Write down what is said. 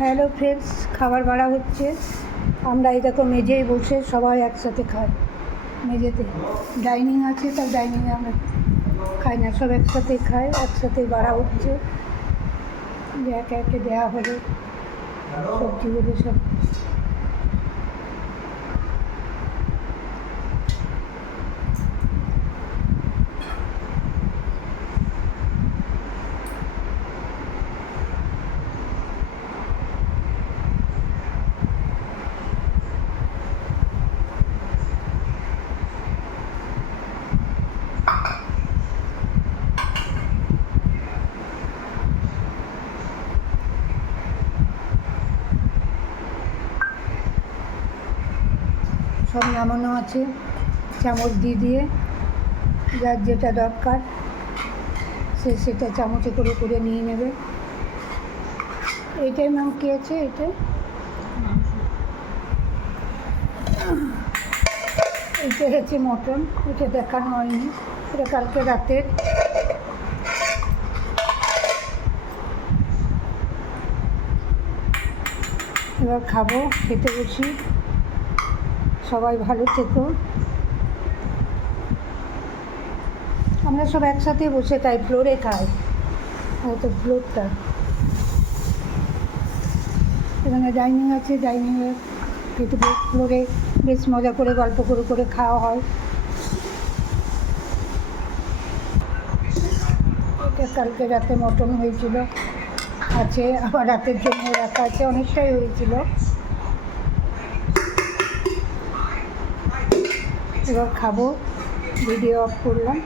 Hello friends, খাবার বাড়া হচ্ছে। আমরা এই দেখো মেঝেই বসে সবাই একসাথে খাই। মেঝেতে ডাইনিং আছে, তার ডাইনিংয়ে আমরা খাই না, সব একসাথে খাই, একসাথে বাড়া হচ্ছে। যে একে একে দেওয়া হলো সবজিগুলো সব। সব নামানো আছে, চামচ দিয়ে যার যেটা দরকার সে সেটা চামচে করে করে নিয়ে নেবে। এইটাই নাম কী আছে? এইটাই হচ্ছে মটন। এটা দেখানো হয়নি, এটা কালকে রাতের। এবার খাবো, খেতে বসি। সবাই ভালো থেকো। আমরা সব একসাথে বসে খাই, ফ্লোরে খাই। হয়তো ফ্লোরটা এখানে ডাইনিং আছে, ডাইনিংয়ে কিন্তু ফ্লোরে বেশ মজা করে গল্প করে করে খাওয়া হয়। এটা কালকে রাতে মটন হয়েছিল, আছে আবার রাতের জন্য রাখা আছে, অনেকটাই হয়েছিল। এবার খাবো, ভিডিও অফ করলাম।